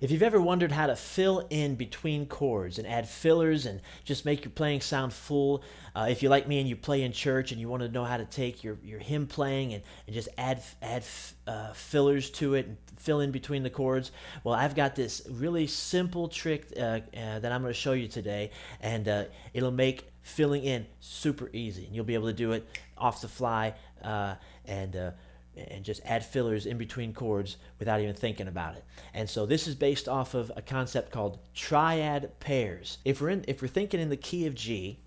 If you've ever wondered how to fill in between chords and add fillers and just make your playing sound full, if you're like me and you play in church and you want to know how to take your hymn playing and just add fillers to it and fill in between the chords, well, I've got this really simple trick that I'm going to show you today, and it'll make filling in super easy, and you'll be able to do it off the fly and just add fillers in between chords without even thinking about it. And so this is based off of a concept called triad pairs. If we're thinking in the key of G,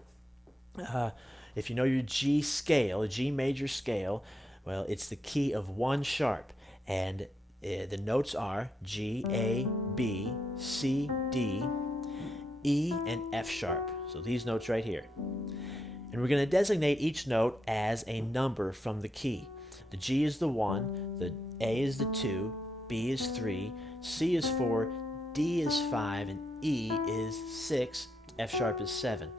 if you know your G scale, a G major scale, well, it's the key of 1 sharp, and the notes are G, A, B, C, D, E, and F sharp. So these notes right here. And we're going to designate each note as a number from the key. The G is the 1, the A is the 2, B is 3, C is 4, D is 5, and E is 6, F sharp is 7.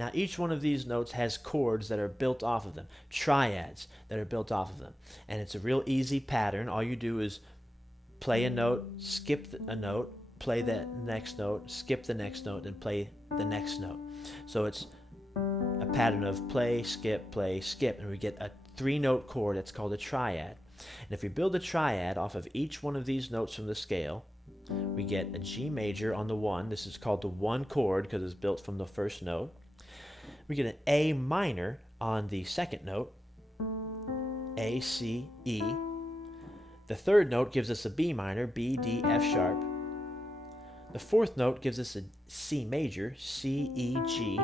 Now each one of these notes has chords that are built off of them, triads that are built off of them. And it's a real easy pattern. All you do is play a note, skip a note, play the next note, skip the next note, and play the next note. So it's a pattern of play, skip, and we get a 3-note chord that's called a triad. And if we build a triad off of each one of these notes from the scale, we get a G major on the 1. This is called the 1 chord because it's built from the first note. We get an A minor on the second note, A, C, E. The third note gives us a B minor, B, D, F sharp. The fourth note gives us a C major, C, E, G.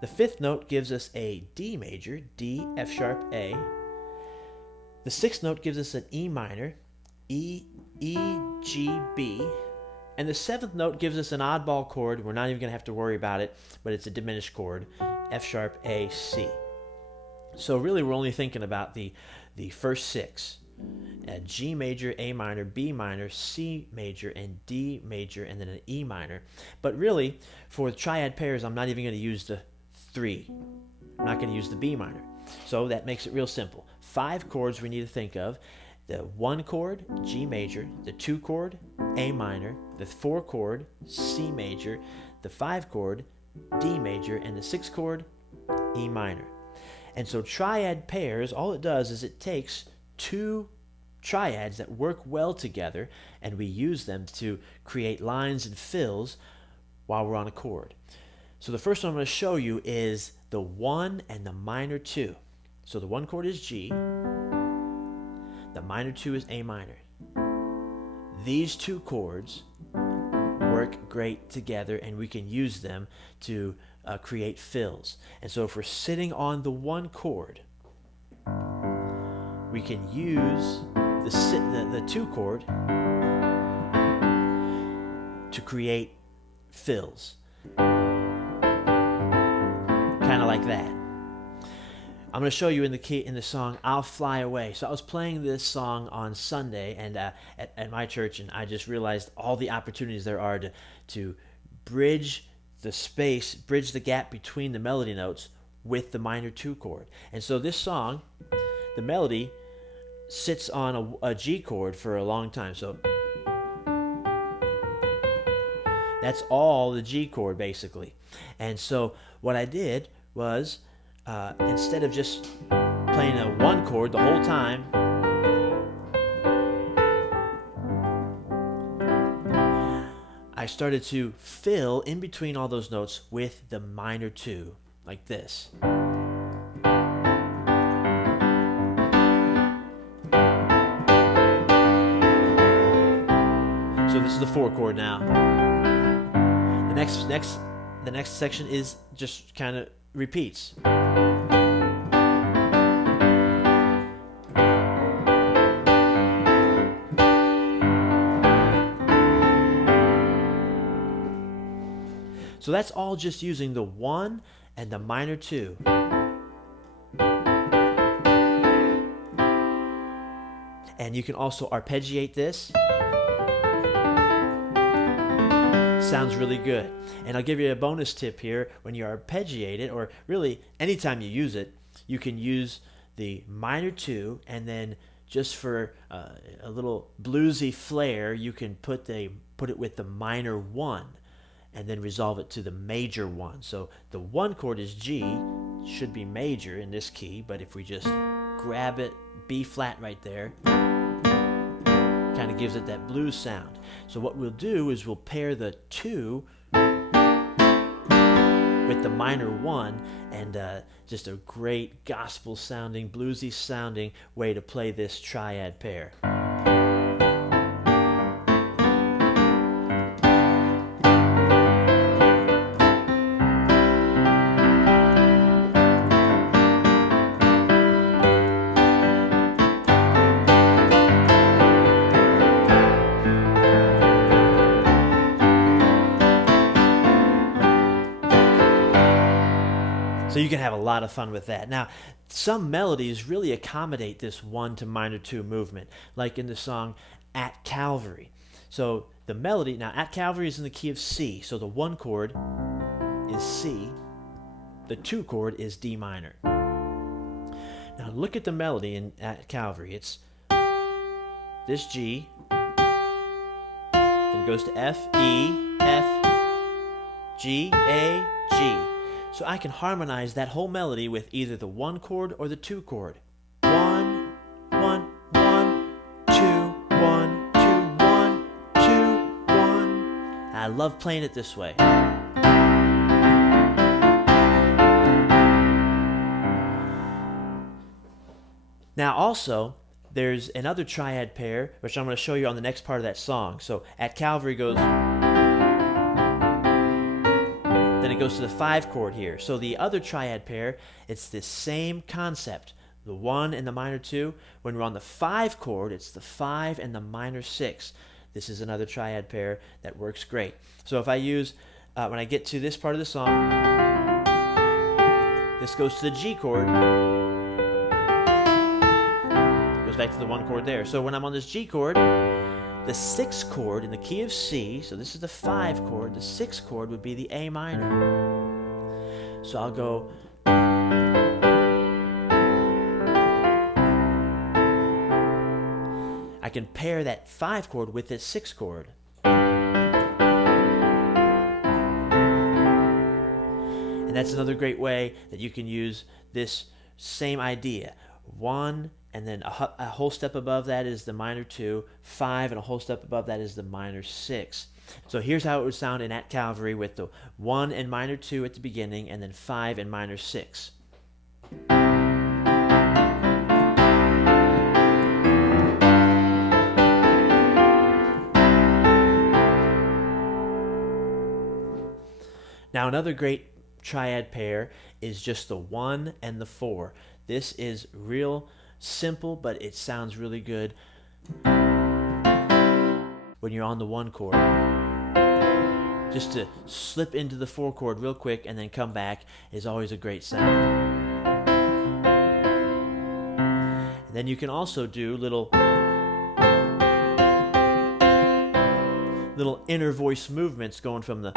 The fifth note gives us a D major, D, F sharp, A. The sixth note gives us an E minor, E, E, G, B. And the seventh note gives us an oddball chord. We're not even going to have to worry about it, but it's a diminished chord, F sharp, A, C. So really we're only thinking about the first 6. G major, A minor, B minor, C major, and D major, and then an E minor. But really, for the triad pairs, I'm not even going to use the 3. I'm not going to use the B minor. So that makes it real simple. 5 chords we need to think of. The 1 chord, G major, the 2 chord, A minor, the 4 chord, C major, the 5 chord, D major, and the 6 chord, E minor. And so triad pairs, all it does is it takes 2 triads that work well together, and we use them to create lines and fills while we're on a chord. So the first one I'm going to show you is the 1 and the minor 2. So the 1 chord is G, the minor 2 is A minor. These 2 chords work great together, and we can use them to create fills. And so if we're sitting on the 1 chord, we can use the 2 chord to create fills. Kind of like that. I'm going to show you in the song "I'll Fly Away." So I was playing this song on Sunday and at my church, and I just realized all the opportunities there are to bridge the gap between the melody notes with the minor 2 chord. And so this song, the melody sits on a G chord for a long time. So that's all the G chord basically. And so what I did was instead of just playing a 1 chord the whole time, I started to fill in between all those notes with the minor 2, like this. So this is the 4 chord now. The next section is just kind of repeats. So that's all just using the 1 and the minor 2. And you can also arpeggiate this. Sounds really good. And I'll give you a bonus tip here. When you arpeggiate it, or really anytime you use it, you can use the minor 2 and then just for a little bluesy flair, you can put it with the minor 1 and then resolve it to the major 1. So the 1 chord is G, should be major in this key, but if we just grab it, B flat right there, kind of gives it that blues sound. So what we'll do is we'll pair the 2 with the minor 1, and just a great gospel sounding, bluesy sounding way to play this triad pair. So you can have a lot of fun with that. Now, some melodies really accommodate this 1 to minor 2 movement, like in the song At Calvary. So the melody, now At Calvary is in the key of C, so the 1 chord is C, the 2 chord is D minor. Now look at the melody in At Calvary. It's this G, then goes to F, E, F, G, A, G. So I can harmonize that whole melody with either the 1 chord or the 2 chord. 1, 1, 1, 2, 1, 2, 1, 2, 1. I love playing it this way. Now also, there's another triad pair, which I'm going to show you on the next part of that song. So At Calvary goes... Then it goes to the 5 chord here. So the other triad pair, it's the same concept. The 1 and the minor 2. When we're on the 5 chord, it's the 5 and the minor 6. This is another triad pair that works great. So if I use, when I get to this part of the song, this goes to the G chord. Goes back to the 1 chord there. So when I'm on this G chord, the 6th chord in the key of C, so this is the 5 chord, the 6th chord would be the A minor. So I'll go... I can pair that 5 chord with this 6th chord. And that's another great way that you can use this same idea. 1, and then a whole step above that is the minor 2, 5, and a whole step above that is the minor 6. So here's how it would sound in At Calvary with the 1 and minor 2 at the beginning, and then 5 and minor 6. Now another great triad pair is just the 1 and the 4. This is real simple, but it sounds really good when you're on the 1 chord. Just to slip into the 4 chord real quick and then come back is always a great sound. And then you can also do little inner voice movements going from the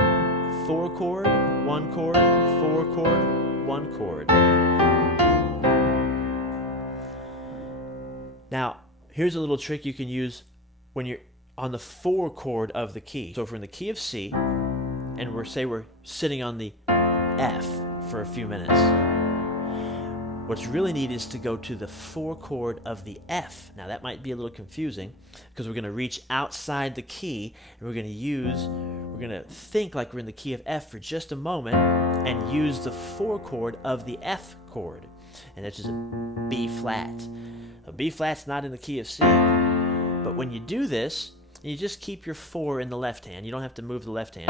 4 chord, 1 chord, 4 chord, 1 chord. Now, here's a little trick you can use when you're on the 4 chord of the key. So if we're in the key of C, and we're sitting on the F for a few minutes, what's really neat is to go to the 4 chord of the F. Now that might be a little confusing because we're going to reach outside the key, and we're going to think like we're in the key of F for just a moment and use the 4 chord of the F chord. And that's just a B flat. A B flat's not in the key of C, but when you do this, you just keep your 4 in the left hand. You don't have to move the left hand.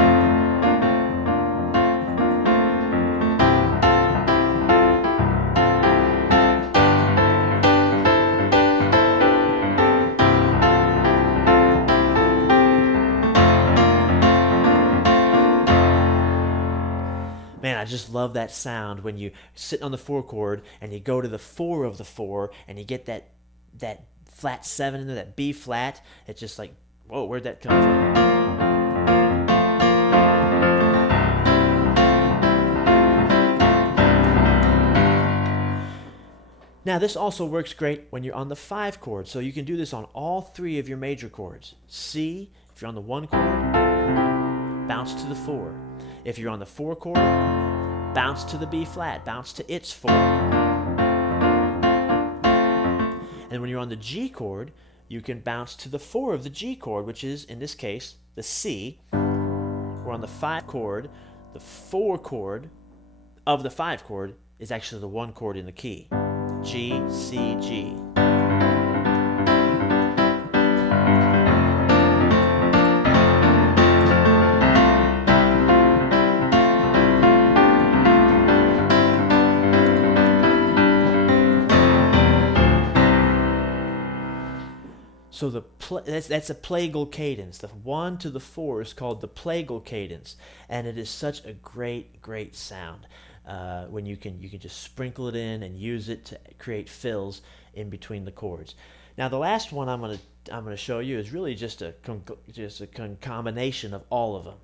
Man, I just love that sound when you sit on the 4 chord and you go to the 4 of the 4 and you get that flat 7 in there, that B flat. It's just like, whoa, where'd that come from? Now this also works great when you're on the 5 chord, so you can do this on all 3 of your major chords. C, if you're on the 1 chord, bounce to the 4. If you're on the 4 chord, bounce to the B flat, bounce to its 4. And when you're on the G chord, you can bounce to the 4 of the G chord, which is, in this case, the C. We're on the 5 chord. The 4 chord of the 5 chord is actually the 1 chord in the key. G, C, G. So that's a plagal cadence. The 1 to the 4 is called the plagal cadence, and it is such a great sound when you can just sprinkle it in and use it to create fills in between the chords. Now the last one I'm gonna show you is really just a combination of all of them,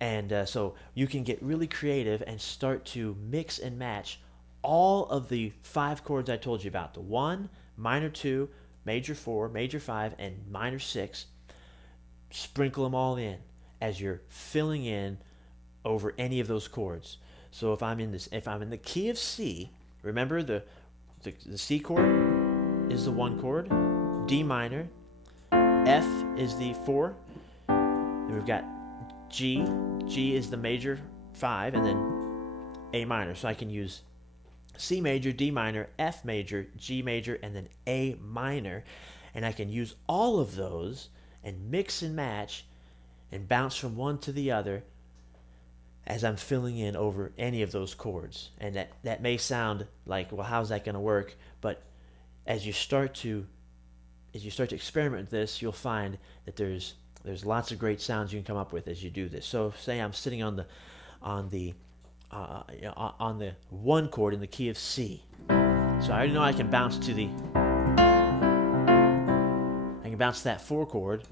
and so you can get really creative and start to mix and match all of the 5 chords I told you about: the 1, minor 2, major 4, major 5, and minor 6. Sprinkle them all in as you're filling in over any of those chords. So if I'm in the key of C, remember the C chord is the 1 chord, D minor, F is the 4, then we've got G is the major 5, and then A minor. So I can use C major, D minor, F major, G major, and then A minor. And I can use all of those and mix and match and bounce from one to the other as I'm filling in over any of those chords. And that may sound like, well, how's that going to work? But as you start to experiment with this, you'll find that there's lots of great sounds you can come up with as you do this. So say I'm sitting on the 1 chord in the key of C. So I already know I can bounce to that 4 chord.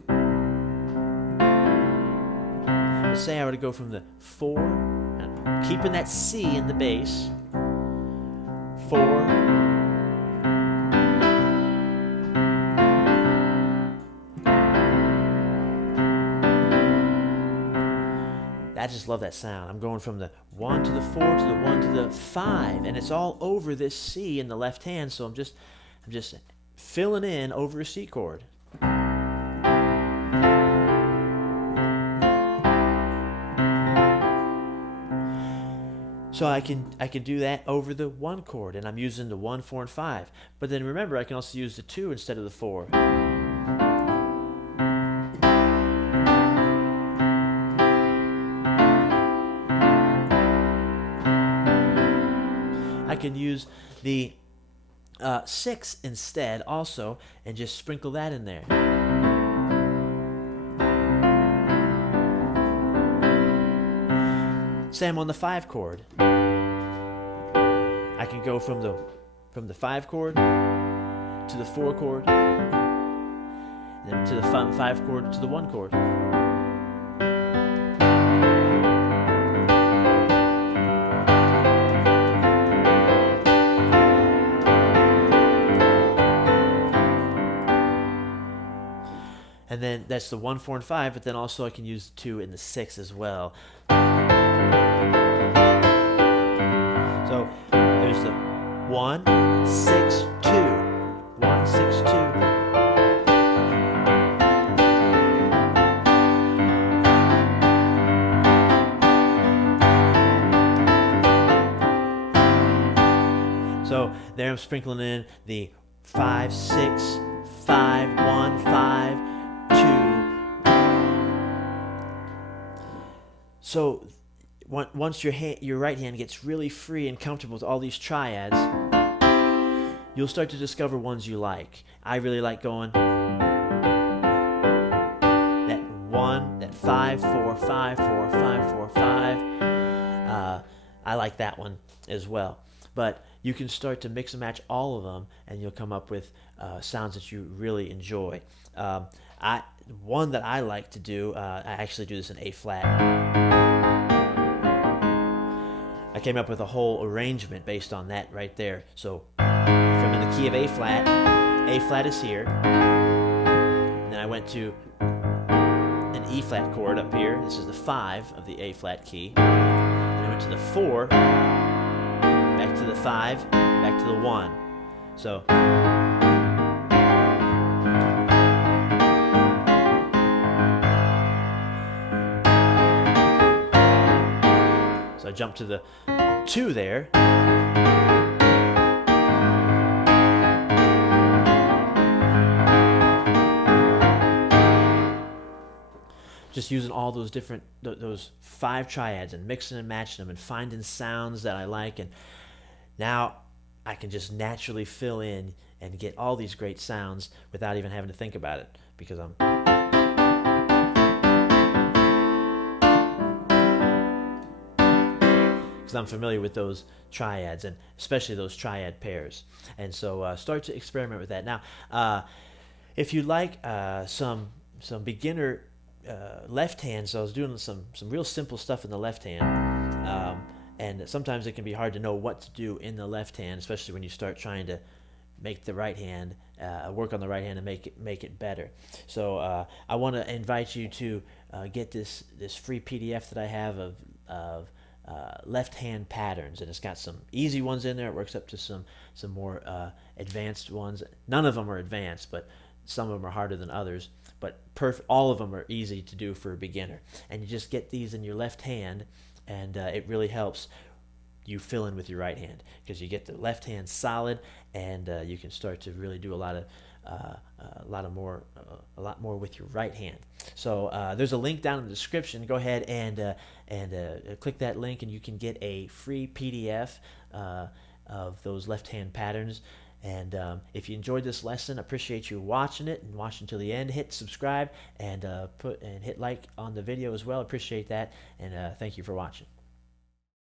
But say I were to go from the 4, and keeping that C in the bass, 4, I just love that sound. I'm going from the 1 to the 4 to the 1 to the 5, and it's all over this C in the left hand, so I'm just filling in over a C chord. So I can do that over the 1 chord, and I'm using the 1, 4, and 5. But then remember, I can also use the 2 instead of the 4. I can use the 6 instead also, and just sprinkle that in there. Say I'm on the 5 chord. I can go from the 5 chord to the 4 chord, and then to the 5 chord to the 1 chord. And then that's the 1, 4, and 5, but then also I can use the 2 and the 6 as well. So there's the 1, 6, 2. 1, 6, 2. So there I'm sprinkling in the 5, 6, 5, 1, 5, 2. So once your right hand gets really free and comfortable with all these triads, you'll start to discover ones you like. I really like going that 1, that 5, 4, 5, 4, 5, 4, 5. I like that one as well. But you can start to mix and match all of them, and you'll come up with sounds that you really enjoy. One that I like to do, I actually do this in A flat. I came up with a whole arrangement based on that right there. So if I'm I'm in the key of A flat. A flat is here. And then I went to an E flat chord up here. This is the 5 of the A flat key. And I went to the 4, back to the 5, back to the 1. So I jump to the 2 there. Just using all those different, those 5 triads and mixing and matching them and finding sounds that I like. And now I can just naturally fill in and get all these great sounds without even having to think about it, because I'm familiar with those triads, and especially those triad pairs. And so start to experiment with that. Now, if you like some beginner left hand, so I was doing some real simple stuff in the left hand, and sometimes it can be hard to know what to do in the left hand, especially when you start trying to make the right hand, work on the right hand and make it better. So I want to invite you to get this free PDF that I have of left hand patterns, and it's got some easy ones in there. It works up to some more advanced ones. None of them are advanced, but some of them are harder than others. But all of them are easy to do for a beginner. And you just get these in your left hand, and it really helps you fill in with your right hand, because you get the left hand solid, and you can start to really do a lot more with your right hand. So there's a link down in the description. Go ahead and click that link, and you can get a free PDF of those left hand patterns. And if you enjoyed this lesson, I appreciate you watching it and watching until the end. Hit subscribe and hit like on the video as well. Appreciate that, and thank you for watching.